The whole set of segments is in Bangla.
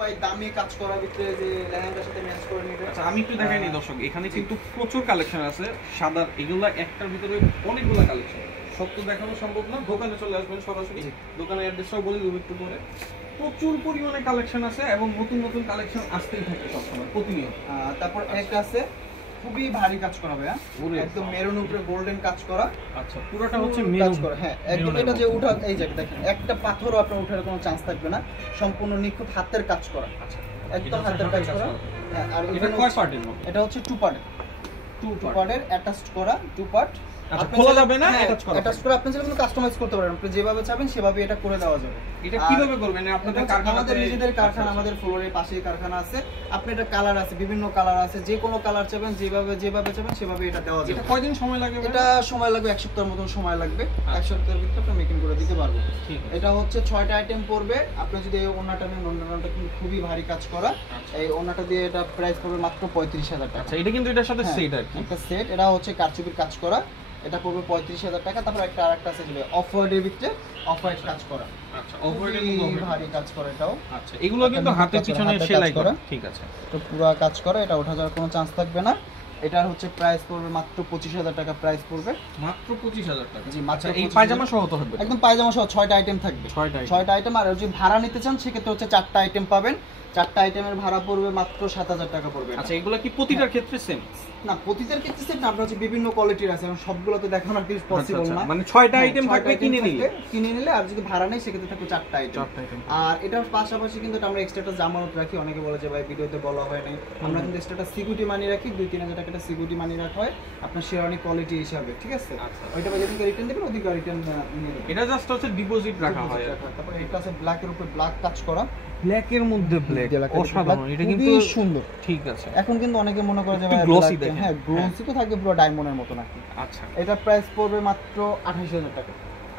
ভাই দামি কাজ করার ভিতরে যে লেহেঙ্গার সাথে ম্যাচ করে নিবে। আচ্ছা আমি একটু দেখাই নি দর্শক, এখানে কিন্তু প্রচুর কালেকশন আছে সাদা, এগুলা একটার ভিতরে অনেকগুলো কালেকশন, সব তো দেখানো সম্ভব না। দোকানে চলে আসবেন সরাসরি, দোকানের অ্যাড্রেসটাও বলে দেবো একটু পরে। প্রচুর পরিমাণে কালেকশন আছে এবং নতুন নতুন কালেকশন আসতেই থাকে সবসময় প্রতিনিয়ত। তারপর এক আছে খুবই ভারী কাজ করা ভাইয়া, একদম মেরুন উপরে গোল্ডেন কাজ করা। আচ্ছা পুরোটা হচ্ছে মেরুন করা, হ্যাঁ একদম। এটা যে উঠা, এই যে দেখেন একটা পাথরও আপনার ওঠার কোনো চান্স থাকবে না, সম্পূর্ণ নিখুঁত হাতের কাজ করা। আচ্ছা একদম হাতের কাজ করা। হ্যাঁ, আর এটা কয় পার্টের? এটা হচ্ছে টু পার্টের অ্যাটাচড করা, টু পার্ট। আচ্ছা খোলা যাবে না, অ্যাটাচ করা আপনি যেটা কাস্টমাইজ করতে পারেন, আপনি যেভাবে চাবেন সেভাবে এটা করে দেওয়া যাবে। এটা কিভাবে করবেন? আপনাদের কারখানা, আমাদের নিজেদের কারখানা, আমাদের ফ্লোরের পাশেই কারখানা আছে। আপনি এটা কালার আছে, বিভিন্ন কালার আছে, যে কোনো কালার চাবেন, যেভাবে চাবেন সেভাবে এটা দেওয়া যাবে। এটা কয়দিন সময় লাগবে? এটা সময় লাগবে 1 সপ্তাহের মতন সময় লাগবে। 1 সপ্তাহের ভিতরে আপনি মেকিং করে দিতে পারবো। ঠিক আছে। এটা হচ্ছে 6টা আইটেম পড়বে। আপনি যদি এই ওন্নাটা নেন, ওন্নাটা কিন্তু খুবই ভারী কাজ করা। এই ওন্নাটা দিয়ে এটা প্রাইস পড়বে মাত্র 35,000 টাকা। আচ্ছা এটা কিন্তু এটার সাথে সেট আর কি, একটা সেট। এটা হচ্ছে কারচুপির কাজ করা, এটা পড়বে 35,000 টাকা। তারপর আরেকটা আছে যে অফ হোয়াইটের ভিতরে অফ হোয়াইট কাজ করা। আচ্ছা অফ হোয়াইটের মধ্যে ভারী কাজ করা এটাও। আচ্ছা এগুলো কিন্তু হাতের পিছনে সেলাই করা। ঠিক আছে, তো পুরো কাজ করা, এটা ওঠা যাওয়ার কোনো চান্স থাকবে না। এটার হচ্ছে প্রাইস পড়বে মাত্র 25,000 টাকা। প্রাইস পড়বে মাত্র 25,000 টাকা। জি মাত্র। এই পায়জামা সহ তো হবে? একদম পায়জামা সহ 6টা আইটেম থাকবে। 6টা আইটেম। আর যদি ভাড়া নিতে চান সেক্ষেত্রে হচ্ছে 4টা আইটেম পাবেন। 4টা আইটেমের ভাড়া পড়বে মাত্র 7,000 টাকা পড়বে। আচ্ছা এগুলো কি প্রতিটার ক্ষেত্রে সেম? না, প্রতিটার ক্ষেত্রে সেম না, আপনার হচ্ছে বিভিন্ন কোয়ালিটির আছে, এবং সবগুলো তো দেখানো কি পসিবল না। মানে 6টা আইটেম থাকবে কিনে নিলে, আর যদি ভাড়া নেই সেক্ষেত্রে থাকবে 4টা আইটেম। আর এটার পাশাপাশি কিন্তু আমরা এক্সট্রাটা জামানত রাখি। অনেকে বলে যে ভাই ভিডিওতে বলা হয় নাই, আমরা কিন্তু এক্সট্রাটা সিকিউরিটি মানি রাখি। 2-3 হাজার টাকা সিকিউরিটি মানি রাখা হয় আপনার শেরওয়ানি কোয়ালিটি হিসাবে। ঠিক আছে, ওইটা যদি রিটার্ন দেবেন ওদিকে রিটার্ন নিয়ে নেবেন। এটা জাস্ট হচ্ছে ডিপোজিট রাখা হয়। তারপর এটা আছে ব্ল্যাকের উপরে ব্ল্যাক কাজ করা, ব্ল্যাকের মধ্যে ব্ল্যাক, অসাধারণ। এটা কিন্তু সুন্দর। ঠিক আছে। এখন কিন্তু অনেকে মনে করে যে ভাই গ্লসি দেখেন। হ্যাঁ গ্লসি তো থাকবে পুরো ডায়মন্ডের মতো নাকি। আচ্ছা এটা প্রাইস পড়বে মাত্র 28,000 টাকা।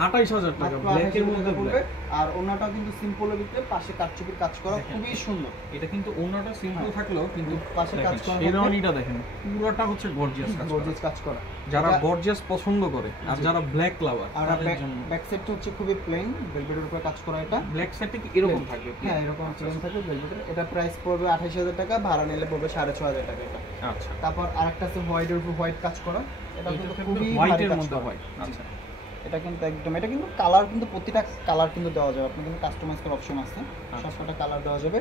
28,000 টাকা ব্ল্যাকের মধ্যে পড়বে। আর ওনাটাও কিন্তু সিম্পলের ভিতরে পাশে কারচুপির কাজ করা, খুবই সুন্দর। এটা কিন্তু ওনাটা সিম্পল থাকলেও কিন্তু পাশে কাজ করা, শেরওয়ানিটা দেখেন পুরোটা হচ্ছে গর্জিয়াস কাজ করা। যারা গর্জিয়াস পছন্দ করে আর যারা ব্ল্যাক লাভার, আর ব্যাক সাইডটা হচ্ছে খুবই প্লেন ভেলভেটের উপরে কাজ করা। এটা ব্ল্যাক সাইডটা কি এরকম থাকবে? হ্যাঁ এরকম প্লেন থাকবে ভেলভেটের। এটা প্রাইস পড়বে 28,000 টাকা, ভাড়া নিলে পড়বে 6,500 টাকা এটা। আচ্ছা তারপর আরেকটা আছে হোয়াইটের উপর হোয়াইট কাজ করা। এটা কিন্তু খুবই হোয়াইটের মধ্যে হোয়াইট। আচ্ছা এটা কিন্তু একদম, এটা কিন্তু কালার কিন্তু প্রতিটা কালার কিন্তু দেওয়া যাবে, আপনি কিন্তু কাস্টমাইজ করার অপশন আছে, সবকটা কালার দেওয়া যাবে।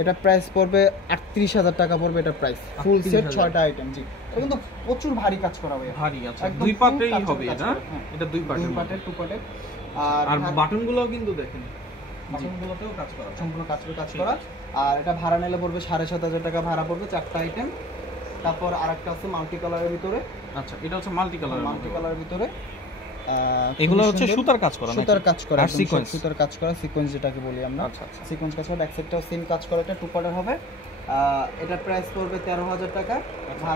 এটা প্রাইস পড়বে 38,000 টাকা পড়বে। এটা প্রাইস ফুল সেট 6টা আইটেম। জি এটা কিন্তু প্রচুর ভারী কাজ করা হবে, ভারী। আচ্ছা দুই পার্টেই হবে এটা? এটা দুই পার্টের, টু পার্টের। আর বাটনগুলোও কিন্তু দেখেন, বাটনগুলোতেও কাজ করা, সম্পূর্ণ কাজ করা। আর এটা ভাড়া নিলে পড়বে 7,500 টাকা ভাড়া পড়বে, 4টা আইটেম। তারপর আরেকটা আছে মাল্টি কালারের ভিতরে। আচ্ছা এটা হচ্ছে মাল্টি কালারের ভিতরে। এগুলো হচ্ছে সুতার কাজ করা, আর সিকোয়েন্স, সুতার কাজ করা সিকোয়েন্স যেটাকে বলি আমরা। আচ্ছা সিকোয়েন্স কাজ করা, ব্যাক সাইডটাও সেম কাজ করা। এটা টু পার্টের হবে। এটা প্রাইস পড়বে 13,000 টাকা।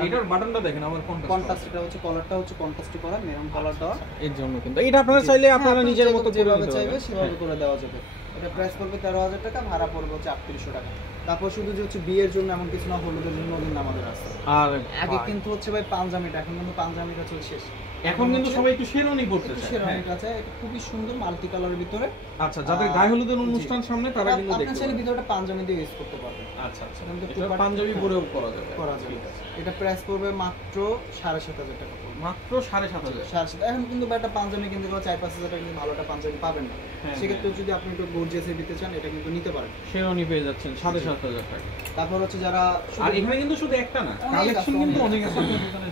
এটার বাটনটা দেখেন আমার কন্ট্রাস্ট, এটা হচ্ছে কলারটা হচ্ছে কন্ট্রাস্টি করা, মেরুন কালার দেওয়া। এর জন্য কিন্তু এটা আপনারা চাইলে আপনারা নিজের মতো যেভাবে চাইবে সেভাবে করে দেওয়া যাবে। এটা প্রাইস পড়বে 13,000 টাকা, ভাড়া পড়বে হচ্ছে 3800 টাকা। তারপর শুধু যে হচ্ছে বিয়ের জন্য এমন কিছু না, হলুদের জন্য কিন্তু আমাদের আছে। আর আগে কিন্তু হচ্ছে ভাই পাঞ্জাবিটা, এখন কিন্তু পাঞ্জাবিটা চলে শেষ। এখন কিন্তু সবাই একটু শেরওয়ানি পরতেছে। শেরওয়ানিটা আছে, এটা খুবই সুন্দর মাল্টি কালারের ভিতরে। আচ্ছা যাদের গায়ে হলুদের অনুষ্ঠান সামনে তারা কিন্তু দেখতে আপনি চাইলে ভিতরটা পাঞ্জাবি দিয়ে ইউজ করতে পারবেন। আচ্ছা আচ্ছা এটা পাঞ্জাবি পরেও করা যাবে। এটা প্রাইস পড়বে মাত্র 7,500 টাকা। মাত্র 7,500। এখন কিন্তু একটা পাঞ্জাবি কিনতে গেলে 4-5 হাজার টাকা কিন্তু ভালো একটা পাঞ্জাবি পাবেন না। সেক্ষেত্রে যদি আপনি একটু গর্জিয়াসে নিতে চান এটা কিন্তু নিতে পারেন। শেরওয়ানি পেয়ে যাচ্ছেন 7,500 টাকা। তারপর হচ্ছে যারা, আর এখানে কিন্তু শুধু একটা না, কালেকশন কিন্তু অনেক আছে।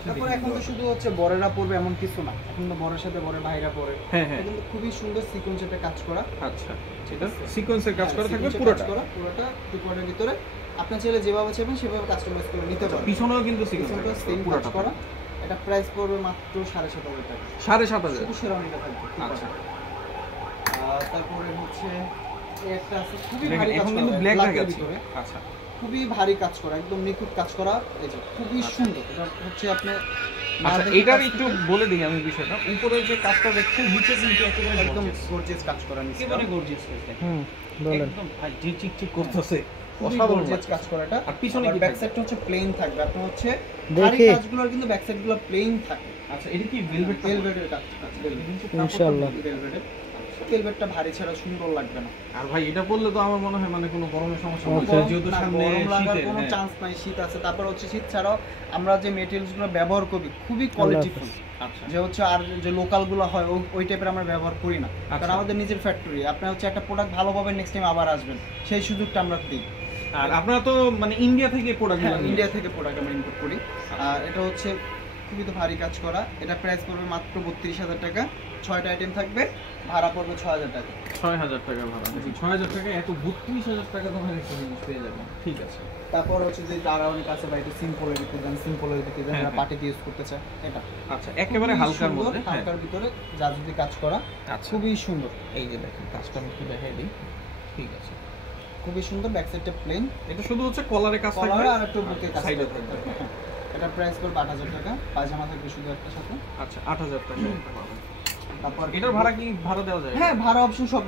তারপর এখন তো শুধু হচ্ছে বড়রা পড়বে এমন কিছু না, এখন তো বড়ের সাথে বড় ভাইরা পড়ে। হ্যাঁ কিন্তু খুবই সুন্দর সিকোয়েন্সের কাজ করা। আচ্ছা ঠিক আছে, সিকোয়েন্সের কাজ করা থাকবে পুরোটা টুকরোটার ভিতরে। আপনি চাইলে যেভাবে চাইবেন সেভাবে কাস্টমাইজ করে নিতে পারবেন। পিছনেও কিন্তু সিকোয়েন্সটা সেম কাজ করা। এটা প্রাইস পড়বে মাত্র 7,500 টাকা। 7,500 শুধু শেরওয়ানিটা থাকবে। আচ্ছা তারপরে হচ্ছে এই একটা আছে খুবই ভারী কাজ করা, কিন্তু ব্ল্যাক এর ভিতরে। আচ্ছা খুবই ভারী কাজ করা, একদম নিখুঁত কাজ করা। এই যে খুবই সুন্দর। এটা হচ্ছে আপনি আচ্ছা এটার একটু বলে দিই আমি বিষয়টা। উপরে যে কাজটা দেখছেন নিচে কিন্তু একদম গর্জিয়াস কাজ করা, নিচে একেবারে গর্জিয়াস কাজ দেখেন। বলেন একদম যে চিকচিক করতেছে, অসাধারণ কাজ করা। এটা আর পিছনে কি ব্যাক সাইডটা হচ্ছে প্লেন থাকবে। আপনি হচ্ছে ভারী কাজগুলোর কিন্তু ব্যাক সাইডগুলো প্লেন থাকে। আচ্ছা এটা কি ভেলভেটের কাজ? ইনশাআল্লাহ ভেলভেটটা ভারী ছাড়া সুন্দর লাগবে না। আর ভাই এটা বললে তো আমার মনে হয় মানে কোনো গরমের সমস্যা হবে না, গরম যেহেতু না, সামনে গরম লাগার শীতের, কোনো হ্যাঁ। চান্স নাই, শীত আছে। তারপর হচ্ছে শীত ছাড়াও আমরা যে মেটেরিয়ালসগুলো ব্যবহার করি খুবই কোয়ালিটিফুল, আচ্ছা যে হচ্ছে আর যে লোকালগুলো হয় ওই টাইপের আমরা ব্যবহার করি না, কারণ আচ্ছা। আমাদের নিজের ফ্যাক্টরি। আপনার হচ্ছে একটা প্রোডাক্ট ভালো পাবেন, নেক্সট টাইম আবার আসবেন, সেই সুযোগটা আমরা দিই। আর আপনারা তো মানে ইন্ডিয়া থেকে প্রোডাক্টগুলো হ্যাঁ, নিয়ে ইন্ডিয়া থেকে প্রোডাক্ট আমরা ইম্পোর্ট করি। আর এটা হচ্ছে খুবই তো ভারী কাজ করা, এটা প্রাইস পড়বে মাত্র 32,000 টাকা, 6টা আইটেম থাকবে, ভাড়া পড়বে 6,000 টাকা। 6,000 টাকা ভাড়া, 6,000 টাকা এত 32,000 টাকা তো ভাই একটা জিনিস পেয়ে যাবেন। ঠিক আছে। তারপর হচ্ছে যে যারা অনেক আছে বা এটা সিম্পলের ভিতরে দেন, সিম্পলের ভিতরে দেন, হ্যাঁ, যারা হ্যাঁ। পার্টিতে ইউজ করতে চায় এটা। আচ্ছা, একেবারে খুবই হালকার সুন্দর, মধ্যে, হ্যাঁ। হালকার ভিতরে জাদুদি কাজ করা, আচ্ছা, খুবই সুন্দর, এই যে দেখেন কাজটা আমি একটু দেখাই দিই। ঠিক আছে, খুবই সুন্দর। ব্যাক সাইডটা প্লেন, এটা শুধু হচ্ছে কলারে কাজ থাকবে কলার আর একটু বুকে কাজ সাইডে থাকবে। থাকবে। হ্যাঁ। এটা প্রাইস পড়বে 8,000 টাকা, পায়জামা থাকবে শুধু একটা সাথে। আচ্ছা, 8,000 টাকা একটা পাবেন। তারপর এটার ভাড়া কি ভাড়া দেওয়া যায়? হ্যাঁ, ভাড়া অপশন সব